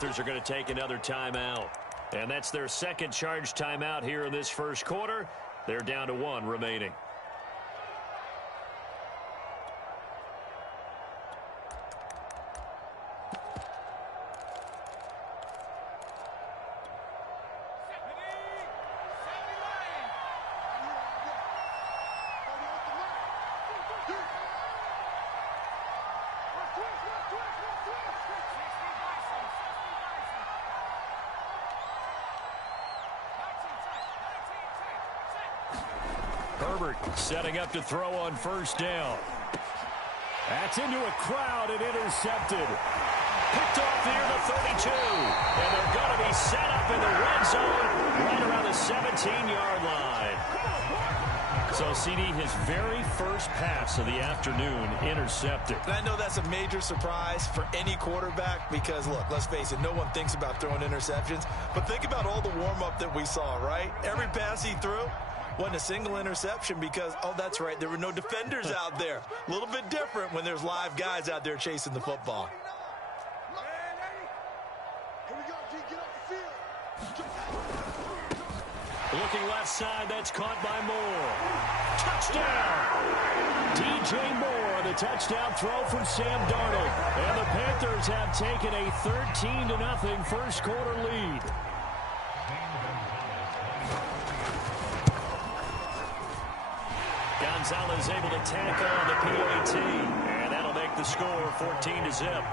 Panthers are going to take another timeout. And that's their second charge timeout here in this first quarter. They're down to 1 remaining. Herbert setting up to throw on first down. That's into a crowd and intercepted. Picked off near the 32. And they're going to be set up in the red zone right around the 17-yard line. So, CD, his very first pass of the afternoon intercepted. And I know that's a major surprise for any quarterback because, look, let's face it, no one thinks about throwing interceptions. But think about all the warm-up that we saw, right? Every pass he threw wasn't a single interception because, oh, that's right, there were no defenders out there. A little bit different when there's live guys out there chasing the football. Looking left side, that's caught by Moore. Touchdown! DJ Moore on the touchdown throw from Sam Darnold. And the Panthers have taken a 13-0 first quarter lead. Gonzalez able to tack on the PAT, and that'll make the score 14-0.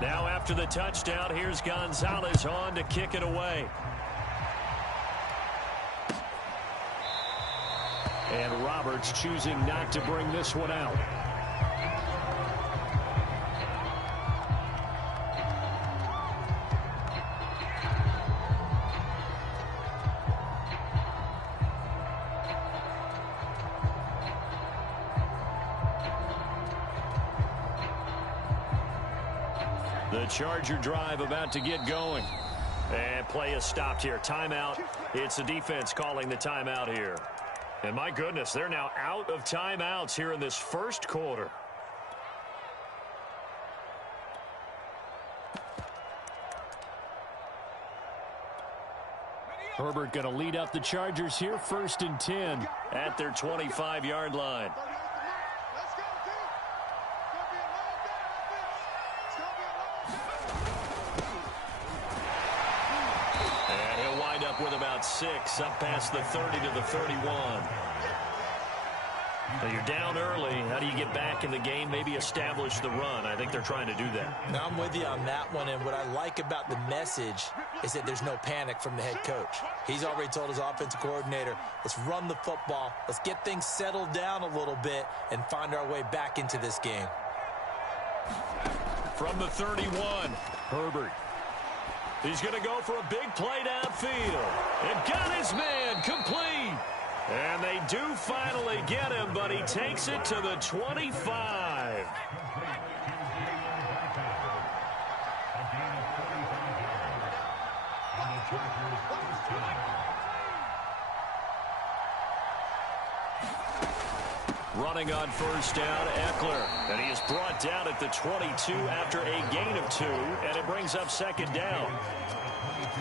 Now after the touchdown, here's Gonzalez on to kick it away. And Roberts choosing not to bring this one out. The Charger drive about to get going. And play is stopped here. Timeout. It's the defense calling the timeout here. And my goodness, they're now out of timeouts here in this first quarter. Herbert going to lead up the Chargers here, 1st and 10 at their 25-yard line. With about 6 up past the 30 to the 31. So you're down early. How do you get back in the game? Maybe establish the run. I think they're trying to do that. Now I'm with you on that one, and what I like about the message is that there's no panic from the head coach. He's already told his offensive coordinator, let's run the football, let's get things settled down a little bit and find our way back into this game. From the 31, Herbert. He's going to go for a big play downfield. And got his man complete. And they do finally get him, but he takes it to the 25. Running on first down, Eckler. And he is brought down at the 22 after a gain of 2, and it brings up 2nd down.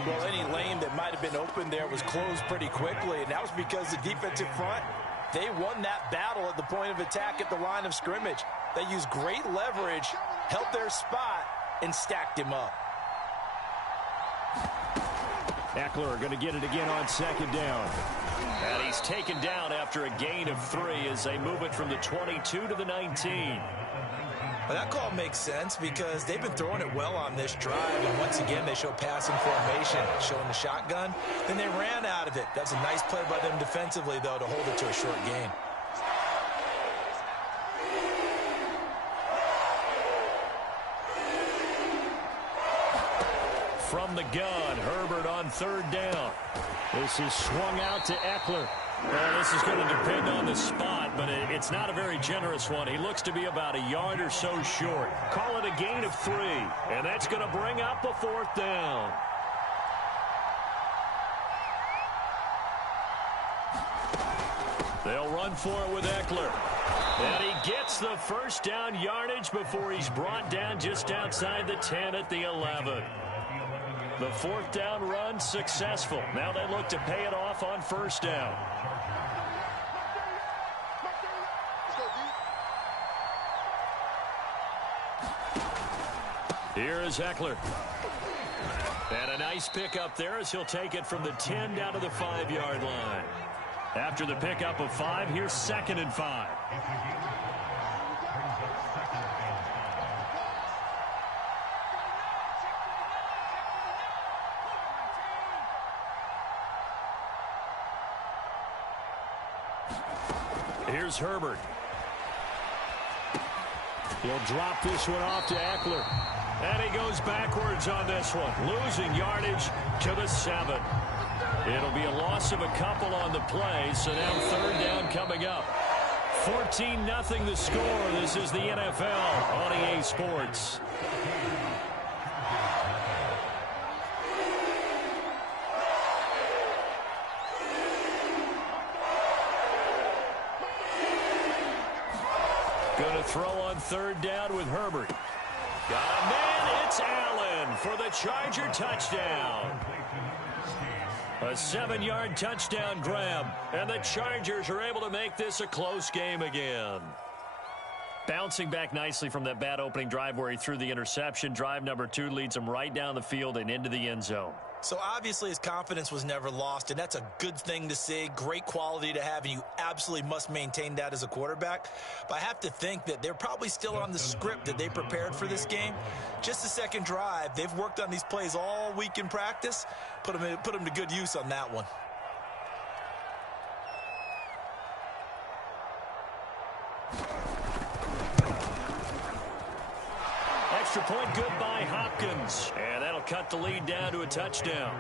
Well, any lane that might have been open there was closed pretty quickly, and that was because the defensive front, they won that battle at the point of attack at the line of scrimmage. They used great leverage, held their spot, and stacked him up. Eckler going to get it again on 2nd down. And he's taken down after a gain of 3 as they move it from the 22 to the 19. Well, that call makes sense because they've been throwing it well on this drive, and once again they show passing formation, showing the shotgun. Then they ran out of it. That's a nice play by them defensively, though, to hold it to a short gain. from the gun. Herbert on third down. This is swung out to Eckler. Well, this is going to depend on the spot, but it's not a very generous one. He looks to be about a yard or so short. Call it a gain of 3, and that's going to bring up a fourth down. They'll run for it with Eckler. And he gets the first down yardage before he's brought down just outside the 10 at the 11. The fourth down run successful. Now they look to pay it off on first down. Here is Eckler. And a nice pickup there as he'll take it from the 10 down to the 5-yard line. After the pickup of 5, here's 2nd and 5. Here's Herbert. He'll drop this one off to Eckler. And he goes backwards on this one, losing yardage to the 7. It'll be a loss of a couple on the play, so now third down coming up. 14-0 the score. This is the NFL on EA Sports. Going to throw on third down with Herbert. Got a man, it's Allen for the Charger touchdown. A 7-yard touchdown grab, and the Chargers are able to make this a close game again. Bouncing back nicely from that bad opening drive where he threw the interception. Drive number 2 leads him right down the field and into the end zone. So obviously his confidence was never lost, and that's a good thing to see, great quality to have, and you absolutely must maintain that as a quarterback. But I have to think that they're probably still on the script that they prepared for this game. Just the second drive, they've worked on these plays all week in practice, put them to good use on that one. Extra point good by Hopkins. And that'll cut the lead down to a touchdown.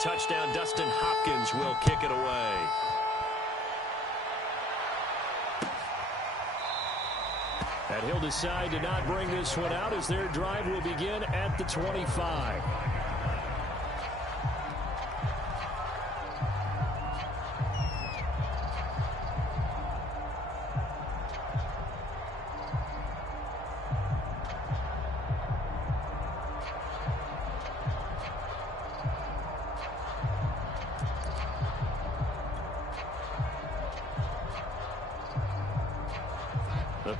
Touchdown, Dustin Hopkins will kick it away. And he'll decide to not bring this one out as their drive will begin at the 25.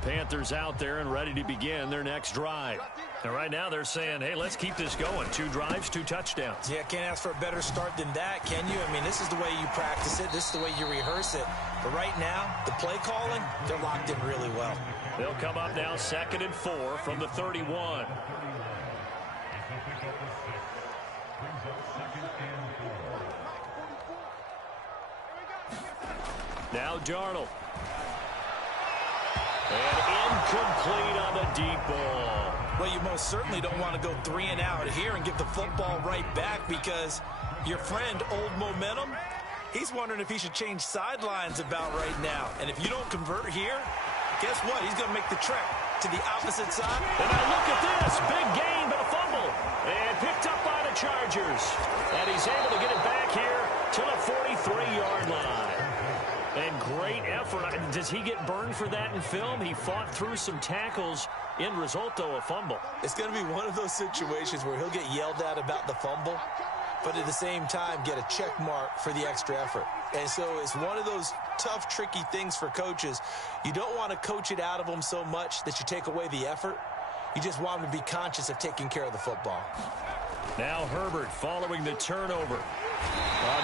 Panthers out there and ready to begin their next drive. And right now they're saying, hey, let's keep this going. 2 drives, 2 touchdowns. Yeah, can't ask for a better start than that, can you? I mean, this is the way you practice it. This is the way you rehearse it. But right now, the play calling, they're locked in really well. They'll come up now 2nd and 4 from the 31. Now Darnold. And incomplete on the deep ball. Well, you most certainly don't want to go 3 and out here and give the football right back because your friend, Old Momentum, he's wondering if he should change sidelines about right now. And if you don't convert here, guess what? He's going to make the trek to the opposite side. And now look at this. Big gain, but a fumble. And picked up by the Chargers. And he's able to get it back here to the 43-yard line. And great effort. Does he get burned for that in film? He fought through some tackles. End result, though, a fumble. It's going to be one of those situations where he'll get yelled at about the fumble, but at the same time get a check mark for the extra effort. And so it's one of those tough, tricky things for coaches. You don't want to coach it out of them so much that you take away the effort. You just want him to be conscious of taking care of the football. Now Herbert following the turnover.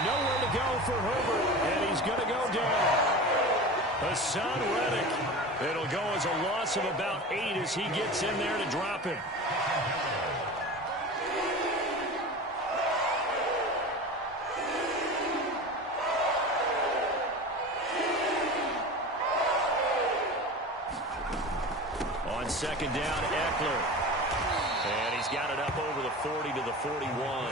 Nowhere to go for Herbert, and he's going to go down. Hassan Reddick. It'll go as a loss of about 8 as he gets in there to drop him. On second down, Eckler. And he's got it up over the 40 to the 41.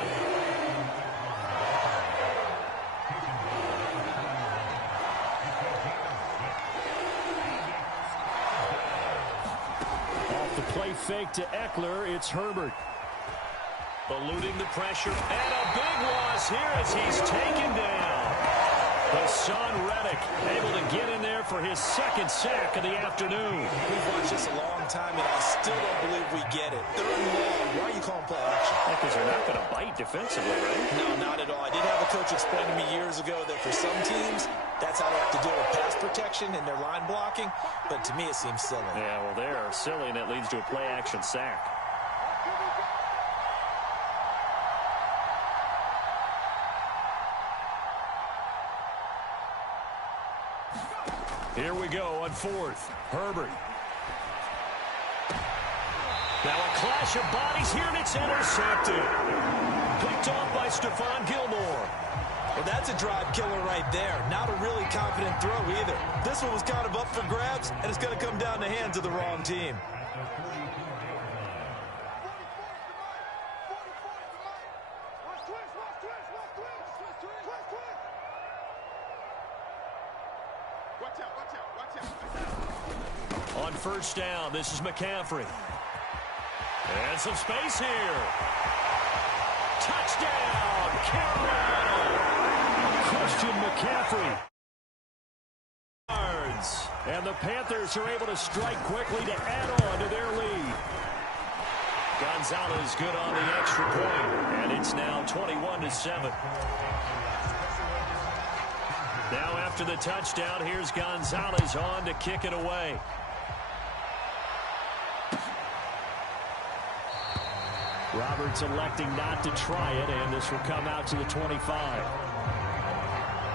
Play fake to Eckler. It's Herbert. Eluding the pressure. And a big loss here as he's taken down. Hassan Reddick able to get in there for his second sack of the afternoon. We've watched this a long time, and I still don't believe we get it. Third and long. Why are you calling play action? Because they're not going to bite defensively, right? No, not at all. I did have a coach explain to me years ago that for some teams, that's how they have to deal with pass protection and their line blocking. But to me, it seems silly. Yeah, well, they're silly, and it leads to a play-action sack. Here we go on fourth. Herbert. Now a clash of bodies here, and it's intercepted. Picked off by Stephon Gilmore. Well, that's a drive killer right there. Not a really confident throw either. This one was kind of up for grabs, and it's going to come down the hands of the wrong team. On first down, this is McCaffrey. And some space here. Touchdown, Carolina! Christian McCaffrey. And the Panthers are able to strike quickly to add on to their lead. Gonzalez good on the extra point, and it's now 21-7. Now after the touchdown, here's Gonzalez on to kick it away. Roberts electing not to try it, and this will come out to the 25.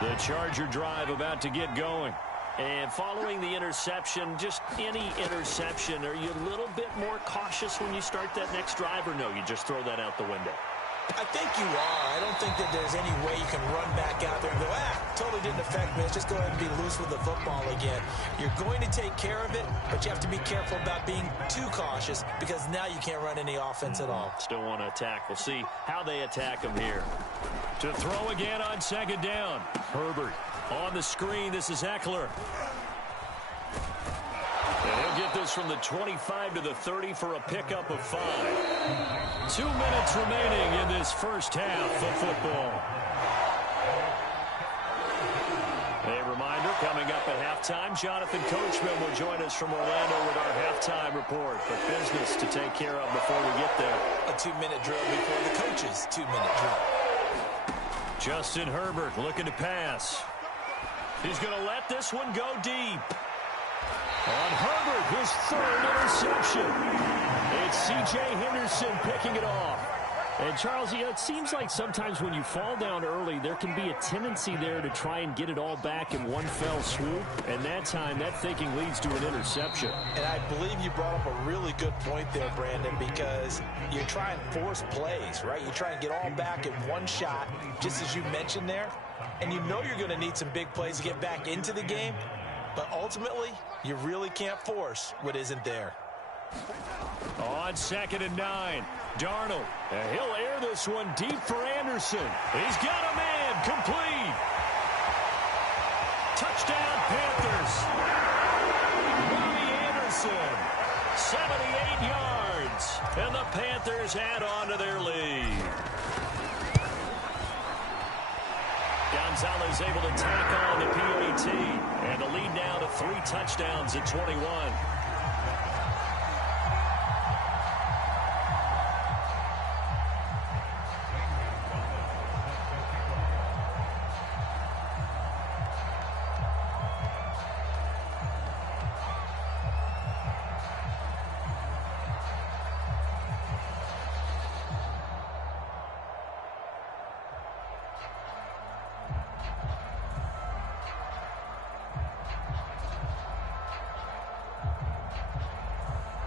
The Charger drive about to get going. And following the interception, just any interception, are you a little bit more cautious when you start that next drive, or no, you just throw that out the window? I think you are. I don't think that there's any way you can run back out there and go, totally didn't affect me. Let's just go ahead and be loose with the football again. You're going to take care of it, but you have to be careful about being too cautious because now you can't run any offense at all. Still want to attack. We'll see how they attack him here. To throw again on second down. Herbert on the screen. This is Eckler. And he'll get this from the 25 to the 30 for a pickup of 5. 2 minutes remaining in this first half of football. A reminder, coming up at halftime, Jonathan Coachman will join us from Orlando with our halftime report. But business to take care of before we get there. A 2-minute drill before the coach's 2-minute drill. Justin Herbert looking to pass. He's going to let this one go deep. On Herbert, his third interception. It's C.J. Henderson picking it off. And, Charles, it seems like sometimes when you fall down early, there can be a tendency there to try and get it all back in one fell swoop. And that time, that thinking leads to an interception. And I believe you brought up a really good point there, Brandon, because you're trying to force plays, right? You try and get all back in one shot, just as you mentioned there. And you know you're going to need some big plays to get back into the game. But ultimately, you really can't force what isn't there. On 2nd and 9, Darnold. And he'll air this one deep for Anderson. He's got a man complete. Touchdown, Panthers. Robbie Anderson, 78 yards. And the Panthers add on to their lead. Gonzalez able to tack on the PAT. And the lead now to 3 touchdowns at 21.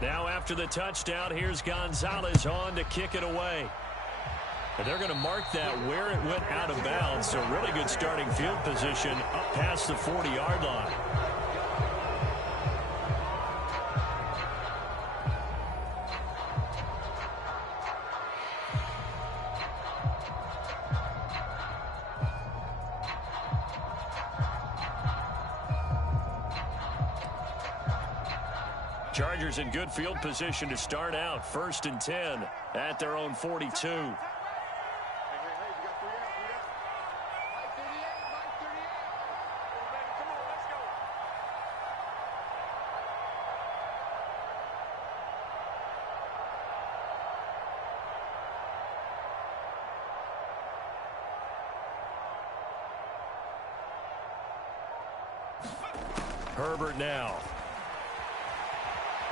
Now after the touchdown, here's Gonzalez on to kick it away. And they're going to mark that where it went out of bounds. So really good starting field position up past the 40-yard line. Chargers in good field position to start out. 1st and 10 at their own 42. Herbert now.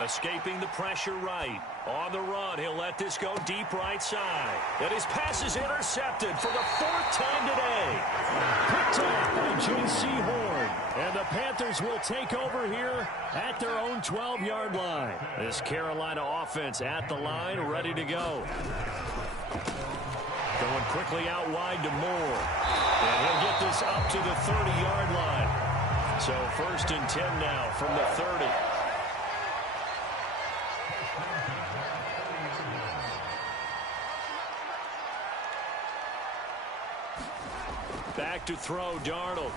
Escaping the pressure right. On the run, he'll let this go deep right side. And his pass is intercepted for the 4th time today. Picked off by J.C. Horn. And the Panthers will take over here at their own 12-yard line. This Carolina offense at the line, ready to go. Going quickly out wide to Moore. And he'll get this up to the 30-yard line. So 1st and 10 now from the 30. Back to throw, Darnold.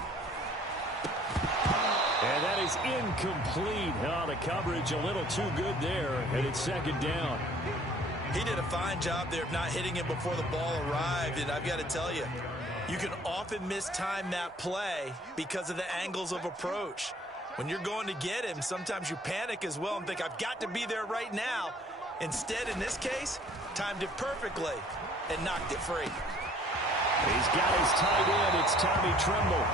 And that is incomplete. Oh, the coverage a little too good there, and it's 2nd down. He did a fine job there of not hitting him before the ball arrived, and I've got to tell you, you can often mistime that play because of the angles of approach. When you're going to get him, sometimes you panic as well and think, I've got to be there right now. Instead, in this case, timed it perfectly and knocked it free. He's got his tight end. It's Tommy Tremble.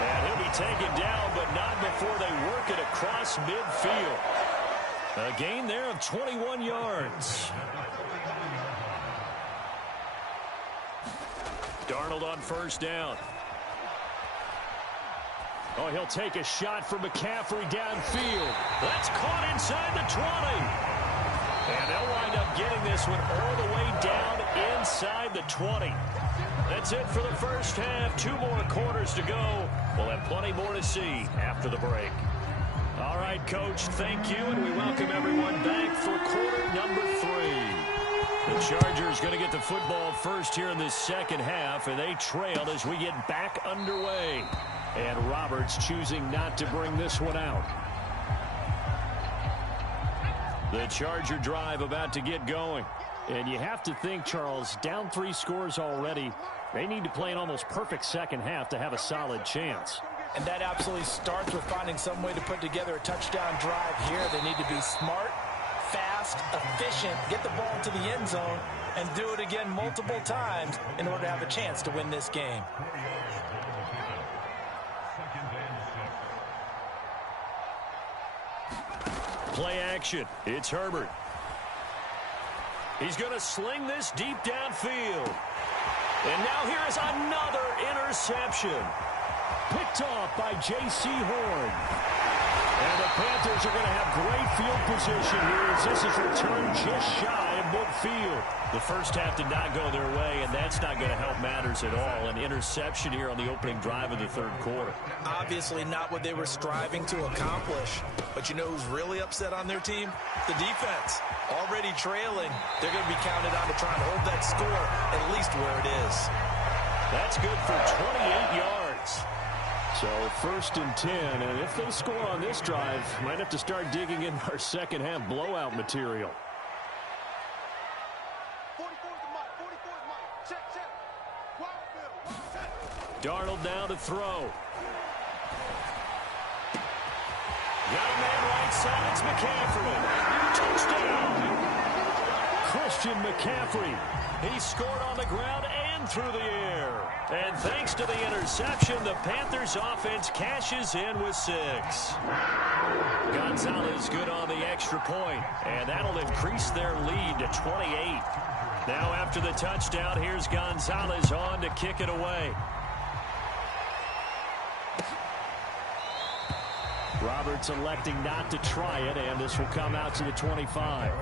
And he'll be taken down, but not before they work it across midfield. A gain there of 21 yards. Darnold on 1st down. Oh, he'll take a shot for McCaffrey downfield. That's caught inside the 20. And they'll wind up getting this one all the way down inside the 20. That's it for the first half. 2 more quarters to go. We'll have plenty more to see after the break. All right, Coach, thank you, and we welcome everyone back for quarter number 3. The Chargers going to get the football first here in this 2nd half, and they trail as we get back underway. And Roberts choosing not to bring this one out. The Charger drive about to get going. And you have to think, Charles, down 3 scores already. They need to play an almost perfect 2nd half to have a solid chance. And that absolutely starts with finding some way to put together a touchdown drive here. They need to be smart, fast, efficient, get the ball to the end zone, and do it again multiple times in order to have a chance to win this game. Play action. It's Herbert. He's going to sling this deep downfield. And now here is another interception. Picked off by J.C. Horn. And the Panthers are going to have great field position here as this is returned just shy of midfield. The first half did not go their way, and that's not going to help matters at all. An interception here on the opening drive of the 3rd quarter. Obviously not what they were striving to accomplish. But you know who's really upset on their team? The defense. Already trailing, they're going to be counted on to try and hold that score at least where it is. That's good for 28 yards. So 1st and 10, and if they score on this drive, might have to start digging in our 2nd half blowout material. Darnold down to throw. Got a man right side, it's McCaffrey. Touchdown! Christian McCaffrey. He scored on the ground and through the air. And thanks to the interception, the Panthers offense cashes in with 6. Gonzalez good on the extra point, and that'll increase their lead to 28. Now after the touchdown, here's Gonzalez on to kick it away. Roberts electing not to try it, and this will come out to the 25.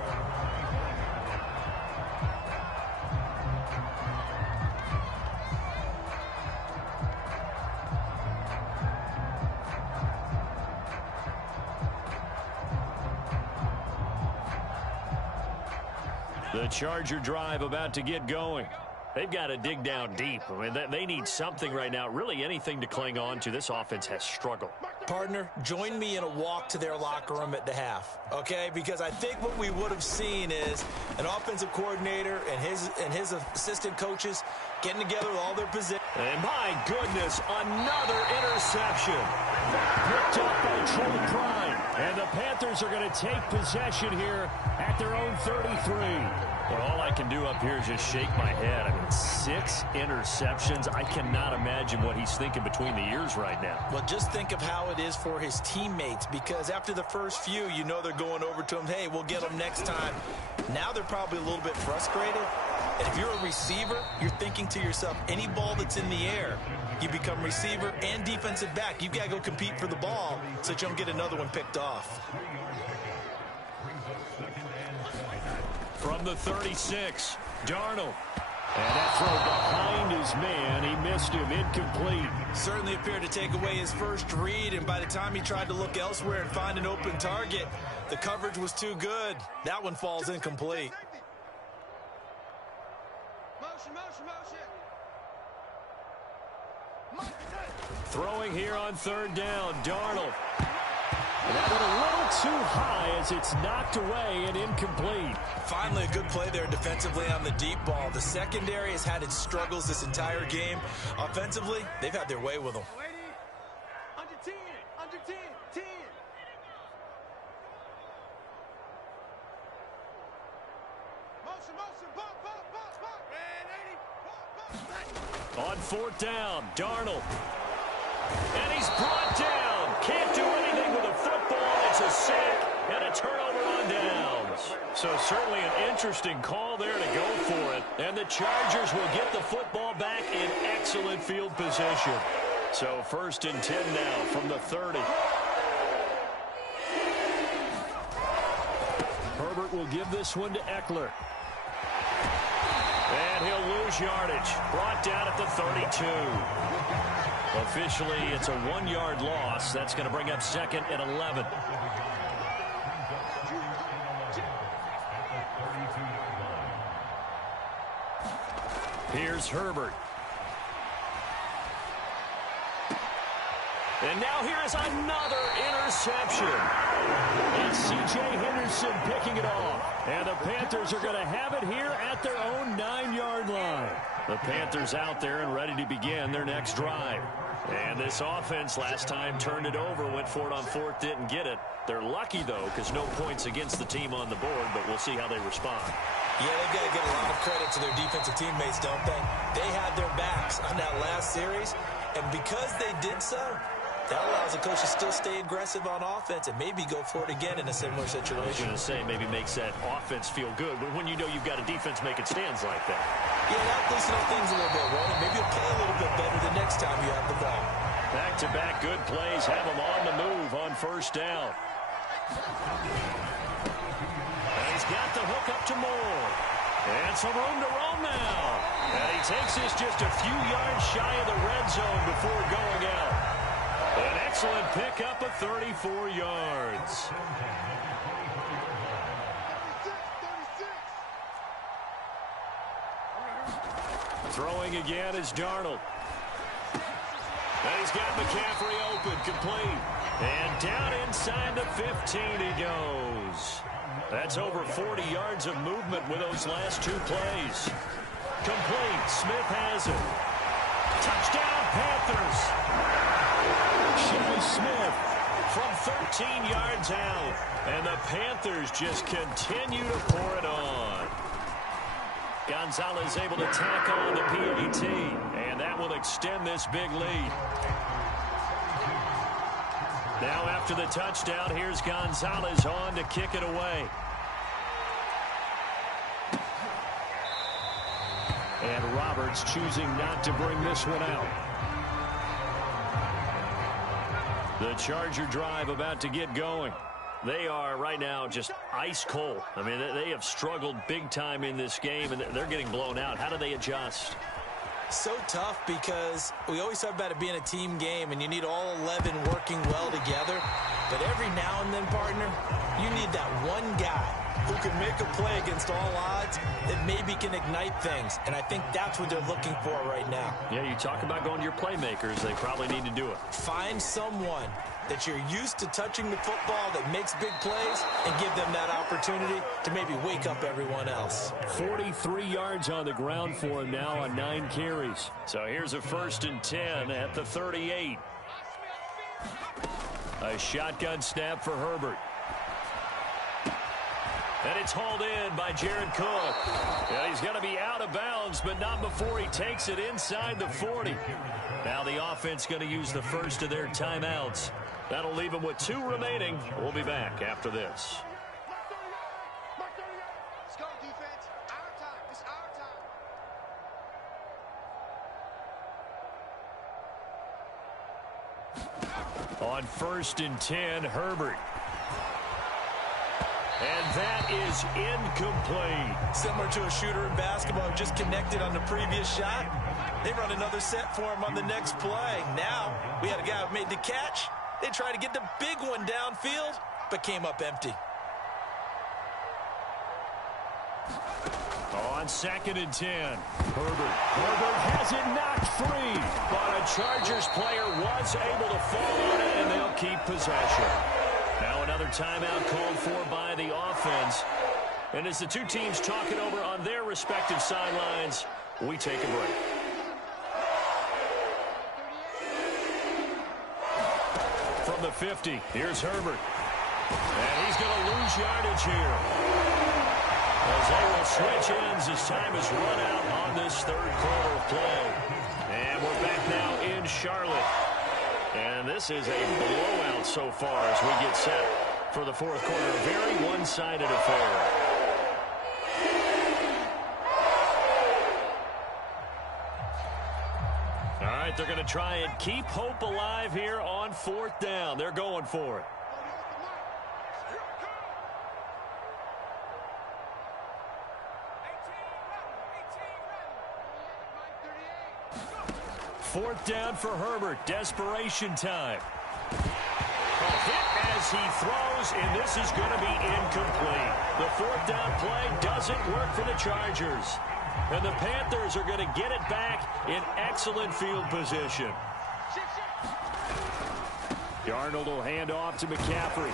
The Charger drive about to get going. They've got to dig down deep. I mean, they need something right now, really anything to cling on to. This offense has struggled. Partner, join me in a walk to their locker room at the half, okay? Because I think what we would have seen is an offensive coordinator and his assistant coaches getting together with all their positions. And my goodness, another interception. Picked up by Troy Prime. And the Panthers are going to take possession here at their own 33. Well, all I can do up here is just shake my head. I mean, 6 interceptions. I cannot imagine what he's thinking between the ears right now. Well, just think of how it is for his teammates, because after the first few, you know they're going over to him, hey, we'll get them next time. Now they're probably a little bit frustrated. And if you're a receiver, you're thinking to yourself, any ball that's in the air, you become receiver and defensive back. You've got to go compete for the ball so that you don't get another one picked off. From the 36, Darnold. And that throw behind his man. He missed him, incomplete. Certainly appeared to take away his first read, and by the time he tried to look elsewhere and find an open target, the coverage was too good. That one falls incomplete. Throwing here on 3rd down, Darnold. And that went a little too high as it's knocked away and incomplete. Finally, a good play there defensively on the deep ball. The secondary has had its struggles this entire game. Offensively, they've had their way with them. Under 10, under 10, 10. Motion, pop, man, 80. On 4th down, Darnold. And he's brought down. Can't do anything with a football. It's a sack and a turnover on downs. So certainly an interesting call there to go for it. And the Chargers will get the football back in excellent field position. So 1st and 10 now from the 30. Herbert will give this one to Eckler. And he'll lose yardage. Brought down at the 32. Officially, it's a 1-yard loss. That's going to bring up 2nd and 11. Here's Herbert. And now here's another interception. It's C.J. Henderson picking it off. And the Panthers are going to have it here at their own 9-yard line. The Panthers out there and ready to begin their next drive. And this offense last time turned it over, went for it on 4th, didn't get it. They're lucky, though, because no points against the team on the board, but we'll see how they respond. Yeah, they've got to give a lot of credit to their defensive teammates, don't they? They had their backs on that last series, and because they did so, that allows the coach to still stay aggressive on offense and maybe go for it again in a similar situation. I was going to say, maybe makes that offense feel good, but when you know you've got a defense making stands like that. Yeah, that loosen up things a little bit, won't it? Maybe you'll play a little bit better the next time you have the ball. Back-to-back good plays have them on the move on 1st down. And he's got the hook up to Moore. And some room to roam now. And he takes this just a few yards shy of the red zone before going out. An excellent pickup of 34 yards. Throwing again is Darnold. And he's got McCaffrey open, complete. And down inside the 15 he goes. That's over 40 yards of movement with those last 2 plays. Complete. Smith has it. Touchdown, Panthers. Shelly Smith from 13 yards out. And the Panthers just continue to pour it on. Gonzalez able to tack on the PAT. And that will extend this big lead. Now after the touchdown, here's Gonzalez on to kick it away. And Roberts choosing not to bring this one out. The Charger drive about to get going. They are right now just ice cold. I mean, they have struggled big time in this game, and they're getting blown out. How do they adjust? So tough because we always talk about it being a team game, and you need all 11 working well together. But every now and then, partner, you need that one guy who can make a play against all odds that maybe can ignite things. And I think that's what they're looking for right now. Yeah, you talk about going to your playmakers. They probably need to do it. Find someone that you're used to touching the football that makes big plays and give them that opportunity to maybe wake up everyone else. 43 yards on the ground for him now on 9 carries. So here's a 1st and 10 at the 38. A shotgun snap for Herbert. And it's hauled in by Jared Cook. And he's going to be out of bounds, but not before he takes it inside the 40. Now the offense going to use the first of their timeouts. That'll leave them with 2 remaining. We'll be back after this. Let's go, defense. Our time. It's our time. On 1st and 10, Herbert. And that is incomplete. Similar to a shooter in basketball who just connected on the previous shot. They run another set for him on the next play. Now, we had a guy who made the catch. They tried to get the big one downfield, but came up empty. On 2nd and 10, Herbert has it knocked free. But a Chargers player was able to fall on it, and they'll keep possession. Now another timeout called for by the offense. And as the two teams talk it over on their respective sidelines, we take a break. From the 50, here's Herbert. And he's going to lose yardage here. As they will switch ends as time is run out on this 3rd quarter of play. And we're back now in Charlotte. And this is a blowout so far as we get set for the 4th quarter. A very one-sided affair. All right, they're going to try and keep hope alive here on 4th down. They're going for it. Fourth down for Herbert. Desperation time. A hit as he throws, and this is going to be incomplete. The 4th down play doesn't work for the Chargers. And the Panthers are going to get it back in excellent field position. Darnold will hand off to McCaffrey.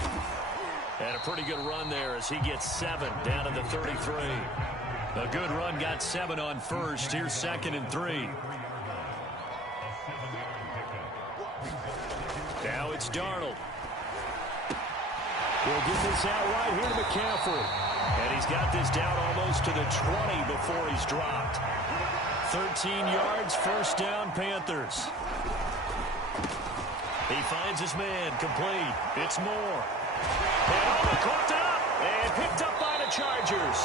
And a pretty good run there as he gets 7 down to the 33. A good run got 7 on 1st. Here's 2nd and 3. Now it's Darnold. We'll get this out right here to McCaffrey. And he's got this down almost to the 20 before he's dropped. 13 yards, 1st down, Panthers. He finds his man, complete. It's Moore. And caught up and picked up by the Chargers.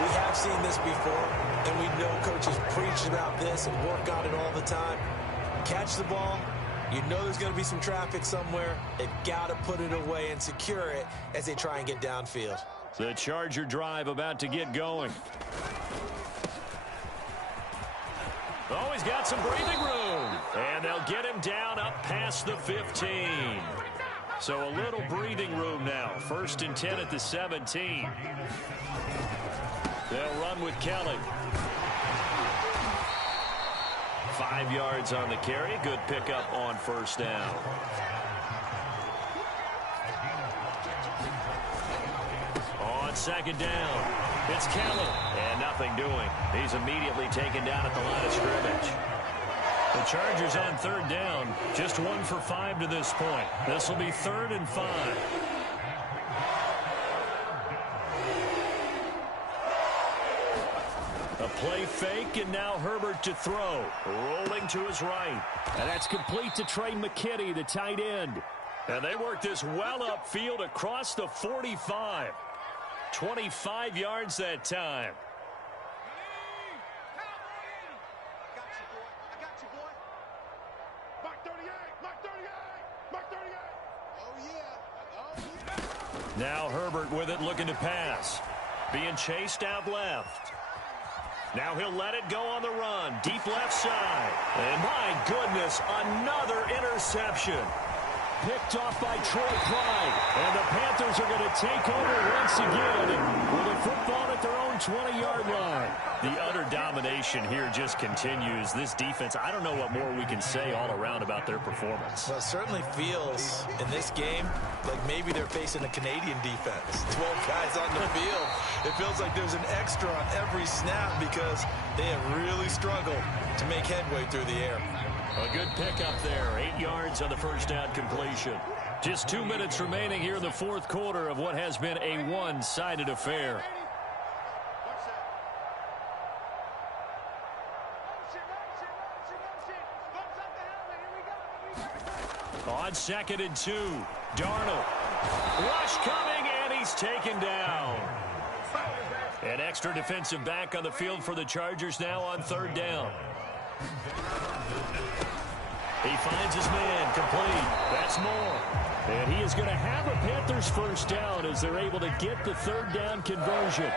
We have seen this before, and we know coaches preach about this and work on it all the time. Catch the ball. You know there's going to be some traffic somewhere. They've got to put it away and secure it as they try and get downfield. The Charger drive about to get going. Oh, he's got some breathing room. And they'll get him down up past the 15. So a little breathing room now. 1st and 10 at the 17. They'll run with Kelly. 5 yards on the carry. Good pickup on 1st down. On 2nd down, it's Kelly. And nothing doing. He's immediately taken down at the line of scrimmage. The Chargers on 3rd down. Just 1 for 5 to this point. This will be 3rd and 5. A play fake, and now Herbert to throw. Rolling to his right. And that's complete to Trey McKinney, the tight end. And they work this well upfield across the 45. 25 yards that time. I got you, boy. Mark 38. Mark 38. Mark 38. Now Herbert with it, looking to pass. Being chased out left. Now he'll let it go on the run. Deep left side. And my goodness, another interception. Picked off by Troy Clyde. And the Panthers are going to take over once again with a football at their own 20-yard line. The utter domination here just continues. This defense, I don't know what more we can say all around about their performance. Well, it certainly feels in this game like maybe they're facing a Canadian defense. 12 guys on the field. It feels like there's an extra on every snap because they have really struggled to make headway through the air. A good pickup there. 8 yards on the first down completion. Just 2 minutes remaining here in the fourth quarter of what has been a one-sided affair. On 2nd and 2, Darnold. Rush coming, and he's taken down. An extra defensive back on the field for the Chargers now on 3rd down. He finds his man, complete. That's more. And he is going to have a Panthers first down as they're able to get the 3rd down conversion.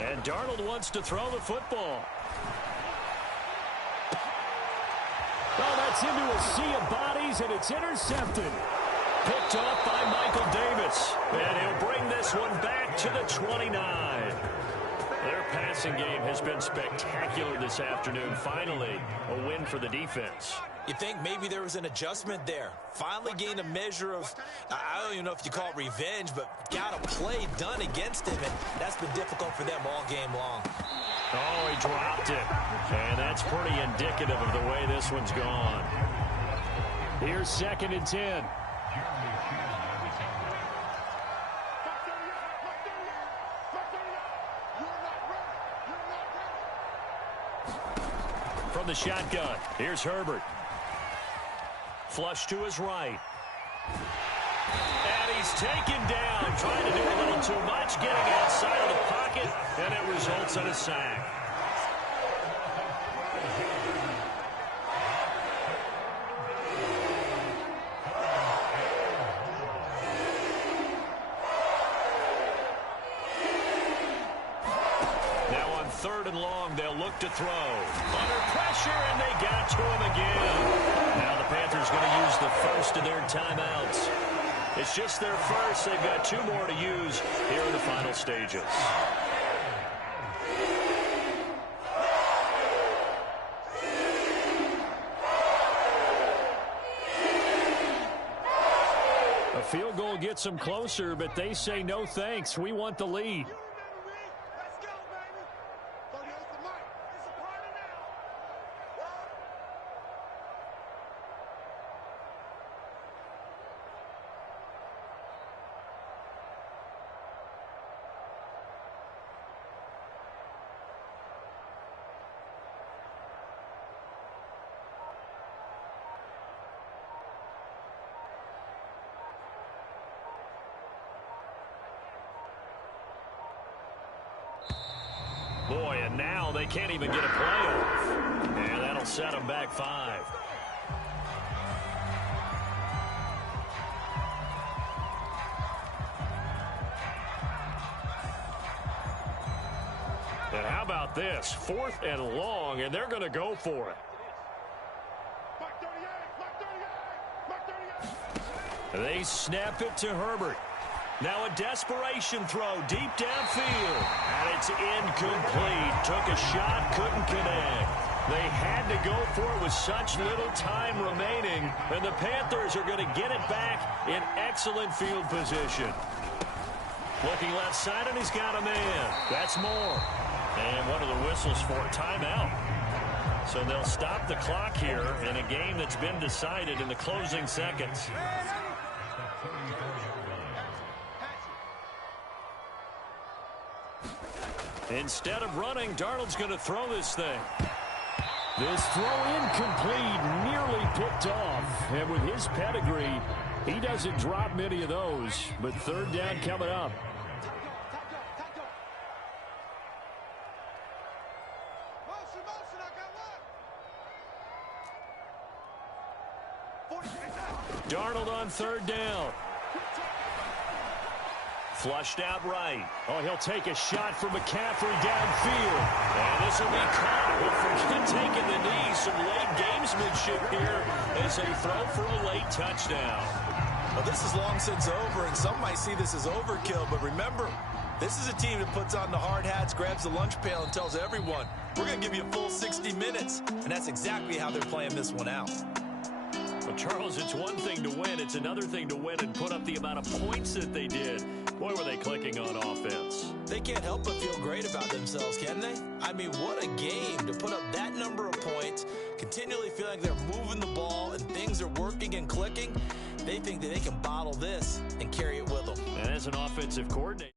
And Darnold wants to throw the football. Oh, that's into a sea of bodies, and it's intercepted. Picked off by Michael Davis. And he'll bring this one back to the 29. Their passing game has been spectacular this afternoon. Finally, a win for the defense. You think maybe there was an adjustment there. Finally gained a measure of, I don't even know if you call it revenge, but got a play done against him, and that's been difficult for them all game long. Oh, he dropped it. And that's pretty indicative of the way this one's gone. Here's 2nd and 10. From the shotgun, here's Herbert. Flush to his right. And he's taken down, trying to do a little too much, getting outside of the pocket, and it results in a sack. Now on 3rd and long, they'll look to throw. Under pressure, and they got to him again. Now the Panthers going to use the first of their timeouts. It's just their first. They've got 2 more to use here in the final stages. A field goal gets them closer, but they say no thanks. We want the lead. Boy, and now they can't even get a play off. And that'll set them back 5. And how about this? 4th and long, and they're going to go for it. They snap it to Herbert. Now a desperation throw deep downfield. And it's incomplete. Took a shot, couldn't connect. They had to go for it with such little time remaining. And the Panthers are going to get it back in excellent field position. Looking left side, and he's got a man. That's more. And one of the whistles for a timeout. So they'll stop the clock here in a game that's been decided in the closing seconds. Instead of running, Darnold's going to throw this thing. This throw incomplete, nearly picked off. And with his pedigree, he doesn't drop many of those. But 3rd down coming up. Darnold on third down. Flushed out right. Oh, he'll take a shot for McCaffrey downfield. And this will be caught. But forget taking the knee. Some late gamesmanship here as they throw for a late touchdown. Well, this is long since over, and some might see this as overkill. But remember, this is a team that puts on the hard hats, grabs the lunch pail, and tells everyone, we're going to give you a full 60 minutes. And that's exactly how they're playing this one out. Well, Charles, it's one thing to win. It's another thing to win and put up the amount of points that they did. Boy, were they clicking on offense. They can't help but feel great about themselves, can they? I mean, what a game to put up that number of points, continually feel like they're moving the ball and things are working and clicking. They think that they can bottle this and carry it with them. And as an offensive coordinator,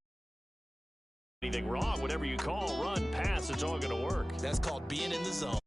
anything wrong, whatever you call, run, pass, it's all going to work. That's called being in the zone.